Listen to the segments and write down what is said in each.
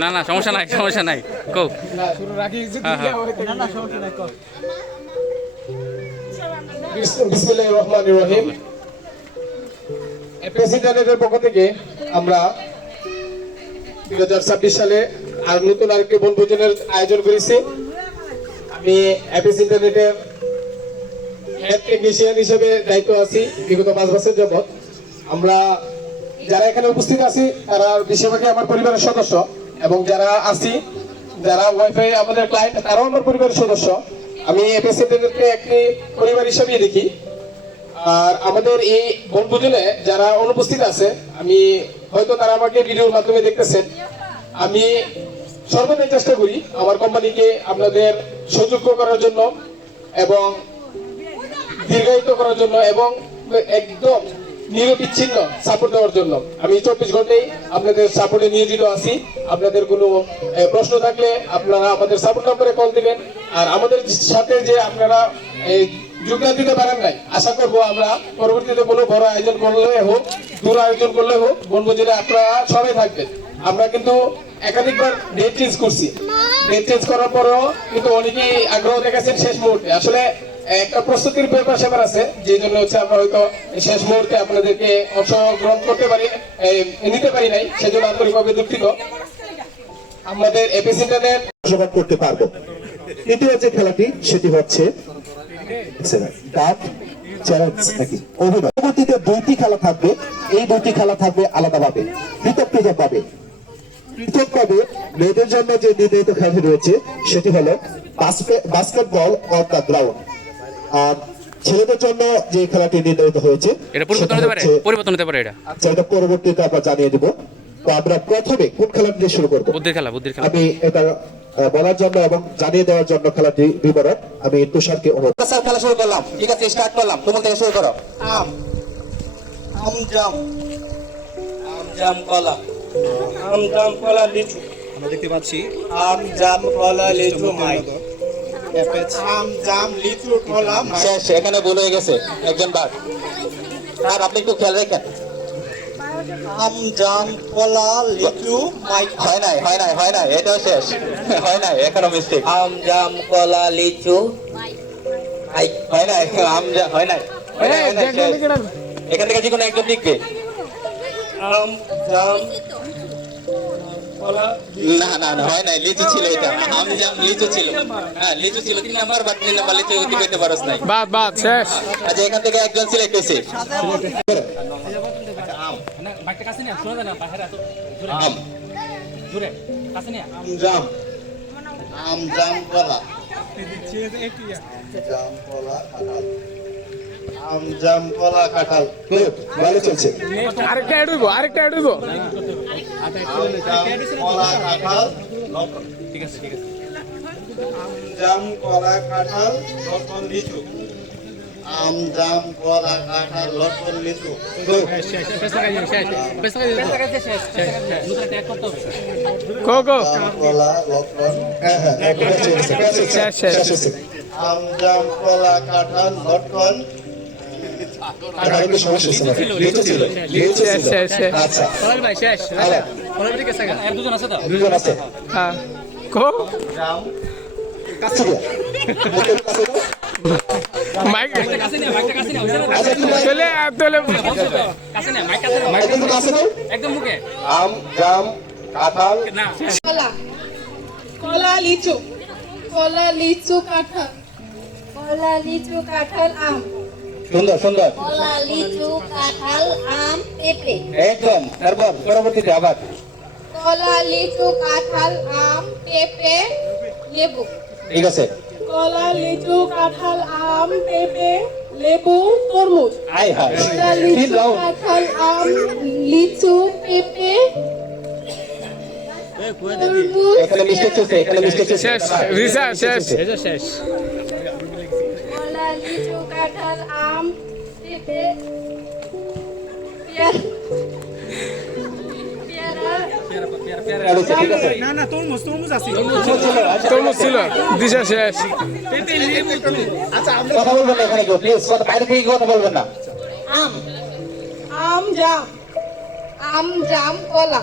না না সমস্যা নাই সমস্যা নাই কো বিসমিল্লাহির রহমানির রহিম। প্রেসিডেন্টের পক্ষ থেকে আমরা 2026 সালে আর নতুন আরেকটি বনভোজনের আয়োজন করেছি। আমি এপিস ইন্টারনেটের হেড টেকনিশিয়ান হিসেবে দায়িত্ব আছি বিগত 5 বছর যাবত। আমরা যারা এখানে উপস্থিত আছি তারা বেশিরভাগই আমার পরিবারের সদস্য, এবং যারা আছি যারা ওয়াইফাই আমাদের ক্লায়েন্ট তারাও আমার পরিবারের সদস্য। আমি এপিস ইন্টারনেটকে একটি পরিবার হিসেবেই দেখি। আর আমাদের এই বনভোজনে যারা অনুপস্থিত আছে, আমি হয়তো তারা আমাকে ভিডিওর মাধ্যমে দেখতেছেন, আমি সর্বদাই চেষ্টা করি আমার কোম্পানিকে আপনাদের সুযোগ্য করার জন্য এবং দীর্ঘায়িত করার জন্য এবং একদম নিরবিচ্ছিন্ন সাপোর্ট দেওয়ার জন্য। আমি 24 ঘন্টাই আপনাদের সাপোর্টে নিয়োজিত আছি। আপনাদের কোনো প্রশ্ন থাকলে আপনারা আমাদের সাপোর্ট নম্বরে কল দিবেন। আর আমাদের সাথে যে আপনারা যোগদান দিতে পারেন নাই, আশা করবো আমরা পরবর্তীতে কোনো বড় আয়োজন করলে হোক, দূর আয়োজন করলে হোক, বনভোজনে আপনারা সবাই থাকবেন। আমরা কিন্তু একাধিকবার ডেট চেঞ্জ করছি, ডেট চেঞ্জ করার পরেও কিন্তু অনেকেই আগ্রহ দেখাচ্ছেন শেষ মুহূর্তে। আসলে একটা প্রস্তুতির ব্যাপার স্যাপার আছে, যে জন্য হচ্ছে আমরা হয়তো শেষ মুহূর্তে আপনাদেরকে অংশগ্রহণ নিতে পারি নাই, সেজন্য আন্তরিকভাবে দুঃখিত। আমাদের এপিস ইন্টারনেট করতে পারবো। দ্বিতীয় যে খেলাটি সেটি হচ্ছে পরবর্তীতে 2টি খেলা থাকবে। এই 2টি খেলা থাকবে আলাদাভাবে, পৃথকভাবে। মেয়েদের জন্য যে নির্ধারিত খেলাটি রয়েছে সেটি হলো বাস্কেটবল অন দ্য গ্রাউন্ড। আর ছেলেদের জন্য যে খেলাটি নির্ধারিত হয়েছে এটা পরিবর্তন হতে পারে এটা। আচ্ছা, এটা পরবর্তীতে আমরা জানিয়ে দিব। তো আমরা প্রথমে কোন খেলা দিয়ে শুরু করবো? বুদ্ধির খেলা। আমি এটা বলার জন্য এবং জানিয়ে দেওয়ার জন্য খেলাটি বিবরণ আমি তুষারকে অনুরোধ। স্যার খেলা শুরু করলাম, ঠিক আছে স্টার্ট করলাম, তোমার থেকে শুরু করো। আম আম জাম কলা, আম জাম কলা লিচু। আমরা দেখতে পাচ্ছি আম জাম কলা লিচু মাই। আম জাম লিচু কলা শেষ, এখানে ভুল হয়ে গেছে একজন বাদ। স্যার আপনি একটু খেয়াল রাখেন। আম জাম কলা লিচু মাই। হয় নাই এটাও শেষ। হয় নাই, এখনো মিস্টেক। আম জাম কলা লিচু হয় নাই, আম জাম হয় নাই। এখান থেকে যে কোনো একজন লিখবে। আম জাম না হয় নাই, লিচু ছিল এটা। আম জাম লিচু ছিল, হ্যাঁ লিচু ছিল। 3 নাম্বার বাদ, 3 নাম্বার লিচু হইতে পারছ নাই। বাদ শেষ। আচ্ছা, এখান থেকে একজন সিলেক্ট হয়েছে। আম জাম কলা আম জাম কলা কাঁঠাল। ভালো চলছে। আরেকটা অ্যাড হইবো আম জাম কলা কাঁঠাল লটকন। ঠিক আছে আম জাম কলা কাঁঠাল লটকন লিচু। আম জাম কলা কাঁঠাল লটকন লিচু। কলা লটকন। আম জাম কলা কাঁঠাল লটকন। দুজন আছে। আম জাম কাঁঠাল কলা লিচু কাঁঠাল, কলা লিচু কাঁঠাল আম, সুন্দর কলা লিচু কাঁঠাল আম পেঁপে, একদম। তারপর পরবর্তীতে আবার কলা লিচু কাঁঠাল আম পেঁপে লেবু। ঠিক আছে। কলা লিচু কাঁঠাল আম পেঁপে লেবু তরমুজ। কলা লিচু কাঁঠাল আম লিচু পেঁপে এখানে মিস্টেক হচ্ছে, শেষ। কলা লিচু কাঁঠাল আম পেঁপে তরমুজ ছিল। দিশা শেষ। কথা বলবেন না এখানে কেউ, প্লিজ বাইরে থেকে কথা বলবেন না। আম জাম কলা,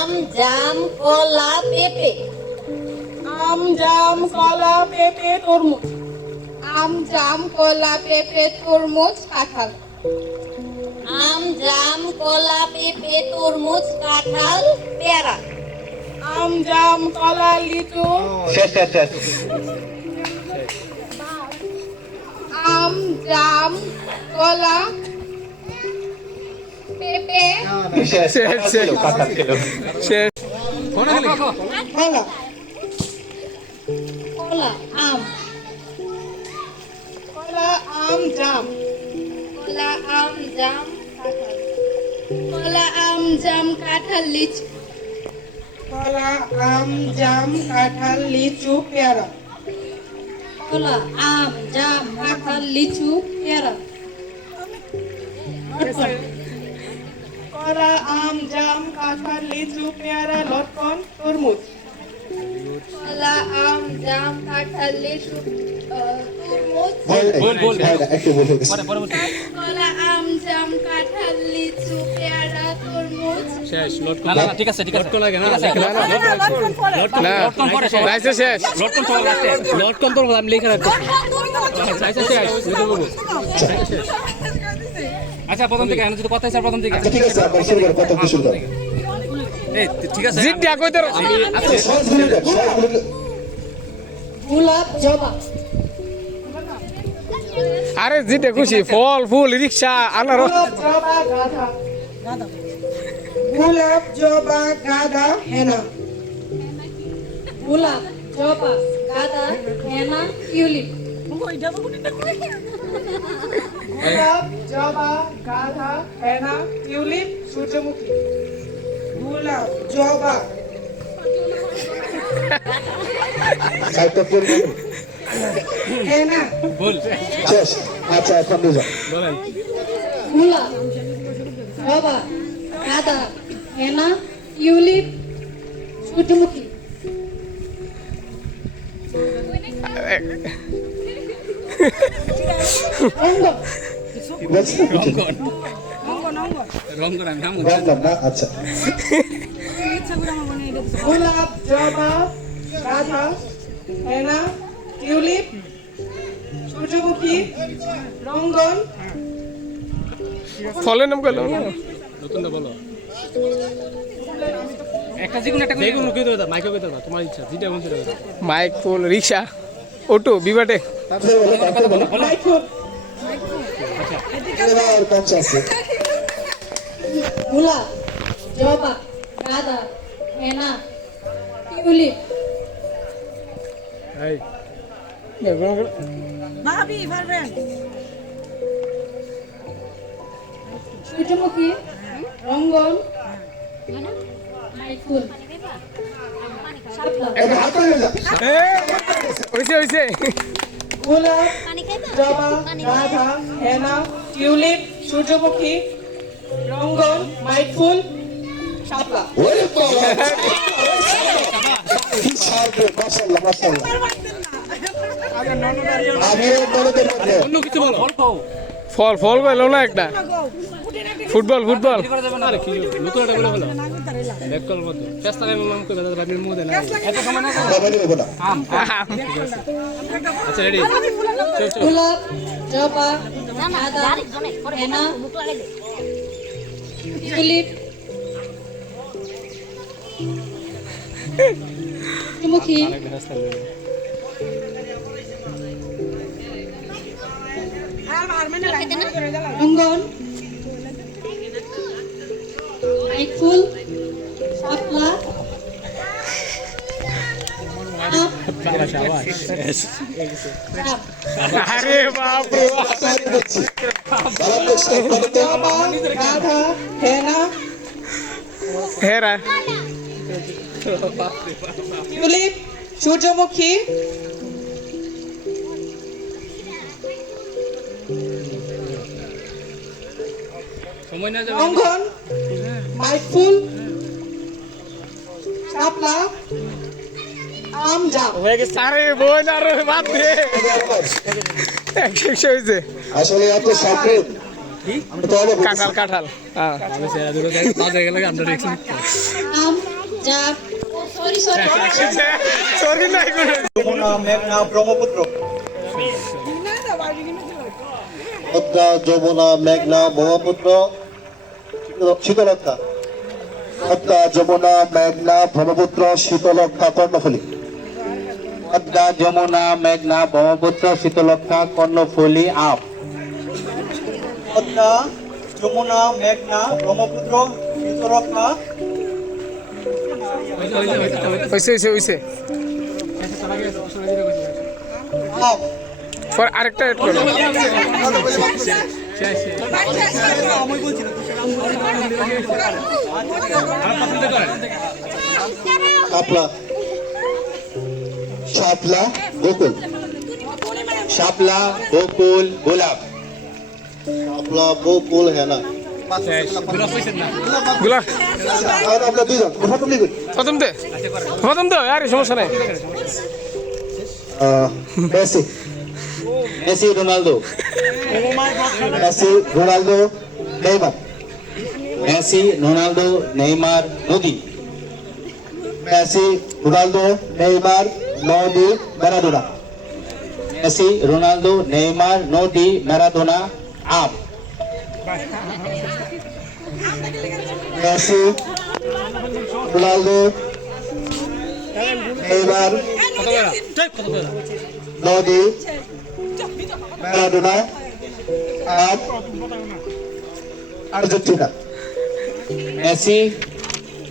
আম জাম কলা পেঁপে আম জাম কলা পেঁপে তরমুজ আম জাম কলা পেঁপে তরমুজ কাঁঠাল আম জাম কলা পেঁপে তরমুজ কাঁঠাল পেয়ারা আম জাম কলা লিচু শেষ শেষ শেষ আম জাম কলা পেঁপে শেষ শেষ, শেষ। কথা ছিল শেষ কোনা গেলি কলা কলা আম কলা আম জাম কলা আম জাম কাঁঠাল কলা আম জাম কাঁঠাল লিচু কলা আম জাম কাঁঠাল লিচু পেয়ারা কলা আম জাম কাঁঠাল লিচু পেয়ারা কলা আম জাম কাঁঠাল লিচু পেয়ারা লটকন তরমুজ কলা আম জাম কাঁঠাল লিচু তরমুজ হয় না একটু ভুল হয়ে গেছে কলা আম জাম কাঁঠাল লিচু পেয়ারা তরমুজ শেষ লোড না না ঠিক আছে লাগে না না লাইসে শেষ লটকন তো আমি লিখে রাখছি লাইসে শেষ লিখে বলবো আচ্ছা প্রথম থেকে আমি যদি কথা স্যার প্রথম থেকে আচ্ছা ঠিক আছে আমরা শুরু করি প্রথম থেকে শুরু করি এই ঠিক আছে জিত দিয়া কইতে আচ্ছা সহজ বলে দেন সহজ বলে দেন। গোলাপ জবা আরে জিতে খুশি ফল ফুল রিকশা আনারস গোলাপ জবা গাধা গোলাপ জবা গাধা হেনা গোলাপ জবা গাঁদা হেনা টিউলিপ গোলাপ জবা গাধা হেনা টিউলিপ সূর্যমুখী গোলাপ জবা সাহিত্য পড়ি হেনা শেষ আচ্ছা এখন বুঝো বলেন গোলাপ জবা গাঁদা হেনা টিউলিপ সূর্যমুখী অঙ্গন বলছেন রং করে আমি নাম রংধন না আচ্ছা গোলাপ জবা গাধা হেনা টিউলিপ সূর্যমুখী রঙ্গন ফলের নাম কইলো নতুনটা বলো একটা যেকোনো একটা যেকোনো কই দাও মাইকে কই দাও তোমার ইচ্ছা যেটা মন চায় মাইক ফুল রিকশা অটো বিবাটে তারপরে বলো তারপরে বলো মাইফুল এবার কমছে আছে গোলাপ জবা গাঁদা হেনা টিউলিপ এই সূর্যমুখী রঙ্গন মাইফুল শাপলা এটা হাত করে যা হইছে হইছে গোলাপ জবা গাধা হেনা টিউলিপ সূর্যমুখী রঙ্গন মাইফুল শাপলা ওরে বাবা কি সার্ভে মাশাআল্লাহ মাশাআল্লাহ আমি বলতে মধ্যে অন্য কিছু বলো অল্প ফল ফল কইলো না একটা ফুটবল ফুটবল আরে কি নতুন একটা বলে হলো ব্যাক কল মত চেষ্টা করে নাম কই দাদা আপনি মুদে না এত সময় না বাবা নিয়ে বলা আম আচ্ছা রেডি গোলাপ জবা গাঁদা হেনা টিউলিপ সূর্যমুখী রঙ্গন মাইফুল শাপলা আরে বাপ রে জবা গাধা হেনা হেরা টিউলিপ সূর্যমুখী সময় না যাবে রঙ্গন মাইফুল শাপলা আম জাম আরে বোন আরে বাপ রে একশো হয়েছে আসলে এত সার্ভে তো হবে কাঁঠাল কাঁঠাল হ্যাঁ আমি সেরা দুটো তাজা গেলে আমরা রিঅ্যাকশন আম জাম সরি সরি সরি নাই কোনো যমুনা মেঘনা ব্রহ্মপুত্র পদ্মা যমুনা মেঘনা ব্রহ্মপুত্র শীতলক্ষা পদ্মা যমুনা মেঘনা ব্রহ্মপুত্র শীতলক্ষা কর্ণফুলী পদ্মা যমুনা মেঘনা ব্রহ্মপুত্র শীতলক্ষা কর্ণফুলী আম পদ্মা যমুনা মেঘনা ব্রহ্মপুত্র শীতলক্ষা হইছে আম ফর আরেকটা এড করো শাপলা শাপলা গোকুল শাপলা বকুল গোলাপ শাপলা গোকুল হেনা গুলা আর আমরা দুইজন প্রথম লিখুন প্রথম দে আরে সমস্যা নাই Messi Messi Ronaldo Messi Ronaldo Neymar Messi Ronaldo Neymar Modi Messi Ronaldo Neymar নদি ম্যারাডোনা মেসি রোনালদো নেইমার নোডি ম্যারাডোনা আম মেসি রোনালদো নেইমার নদি ম্যারাডোনা আর আর্জেন্টিনা মেসি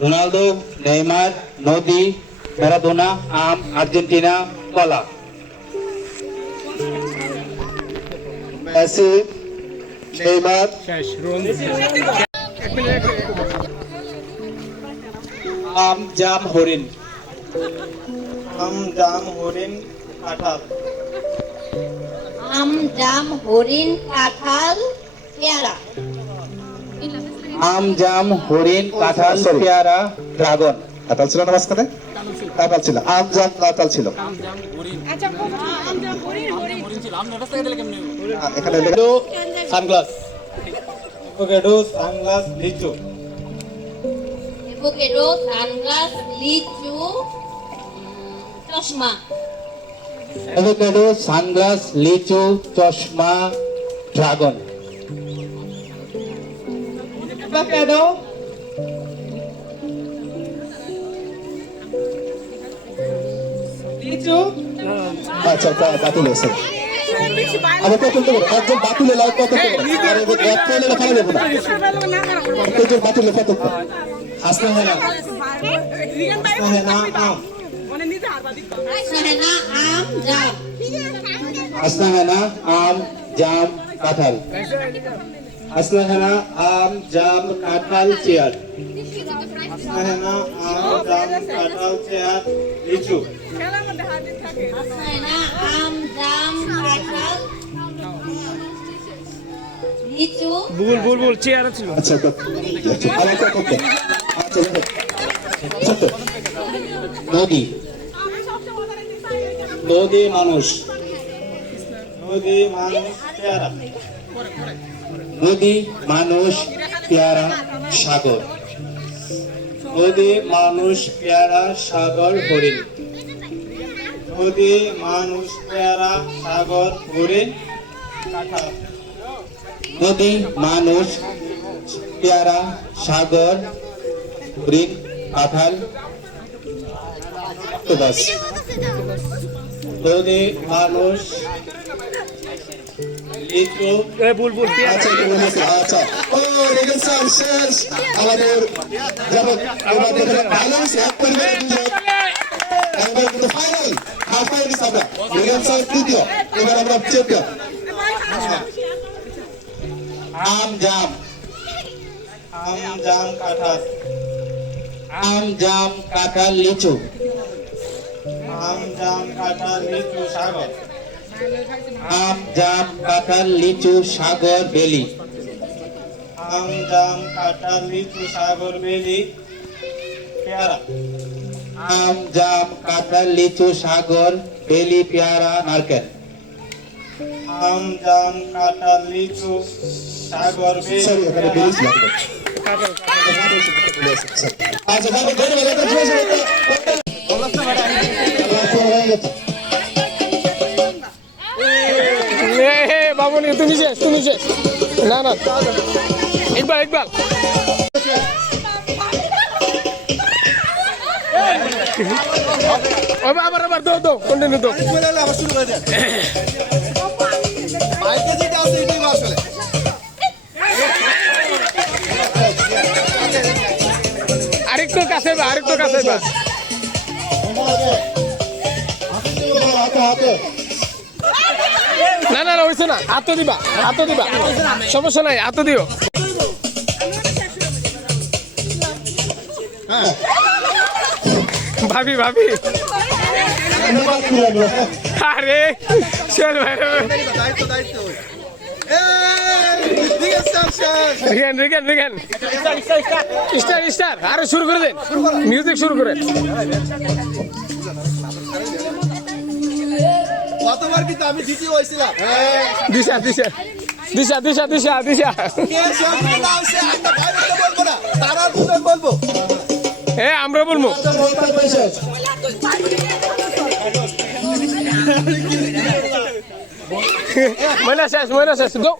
রোনালদো নেইমার নোডি ম্যারাডোনা আম আর্জেন্টিনা কলা মেসি নেইমার আম জাম হরিণ আম জাম হরিণ কাঁঠাল আম জাম হরিণ কাঁঠাল পেয়ারা আম জাম হরিণ কাঁঠাল পেয়ারা ড্রাগন কাঁঠাল ছিল না মাঝখানে কাঁঠাল ছিল আম জাম কাঁঠাল ছিল এখানে সানগ্লাস অ্যাভোকাডো সানগ্লাস লিচু এভোকেডো সানগ্লাস লিচু চশমা অ্যাভোকাডো সানগ্লাস লিচু চশমা ড্রাগন অ্যাভোকাডো লিচু আচ্ছা বাতিল হয়েছে আবার কত করবো একজন বাতিল এলাও কত এক ফেলে লেখা যাবে না একজন বাতিল কত হাসনা হেনা আম সাহেনা আম জাম হাসনা হেনা আম জাম কাঁঠাল হাসনা হেনা আম জাম কাঁঠাল চেয়ার সাহেনা আম জাম কাঁঠাল চেয়ার লিচু সাহেনা আম জাম কাঁঠাল লিচু বুল চেয়ার ছিল আচ্ছা আবার কত আচ্ছা ছোট নদী নদী মানুষ নদী মানুষ পেয়ারা নদী মানুষ পেয়ারা সাগর নদী মানুষ পেয়ারা সাগর হরিণ নদী মানুষ পেয়ারা সাগর হরিণ কাঁঠাল নদী মানুষ পেয়ারা সাগর হরিণ কাঁঠাল তো বাস নদী মানুষ লিচু বুল আচ্ছা আচ্ছা ও রেগেন স্যার শেষ আমাদের যেমন আমাদের ভালো হয়েছে এক পরিবারের দুজন এবার কিন্তু ফাইনাল হাফ ফাইনাল আমরা রেগেন স্যার তৃতীয় এবার আমরা চ্যাম্পিয়ন আম জাম আম জাম কাঁঠাল আম জাম কাঁঠাল লিচু আম জাম কাঁঠাল লিচু সাগর আম জাম কাঁঠাল লিচু সাগর বেলি আম জাম কাঁঠাল লিচু সাগর বেলি পেয়ারা আম জাম কাঁঠাল লিচু সাগর বেলি পেয়ারা নারকেল আম জাম কাঁঠাল লিচু সাগর সরি বেলি এখানে বেরিয়েছি লাগবে আচ্ছা তারপর ধন্যবাদ একটা জোরে হয়ে গেছে বাবুনি তুমি শেষ না ইকবাল আবার দো কন্টিনিউ দো আবার শুরু করে দেন মাইকে যেটা আছে এটাই আসলে আরেকটু কাছে বা না হইছে না হাতও দিবা সমস্যা নাই হাতও দিও ভাবি আরে চল ভাই রিগান স্টার আরে শুরু করে দেন মিউজিক শুরু করে কতবার কিন্তু আমি দ্বিতীয় হয়েছিলাম দিশা তারা দুজন বলবো আমরা বলবো ময়না শেষ দো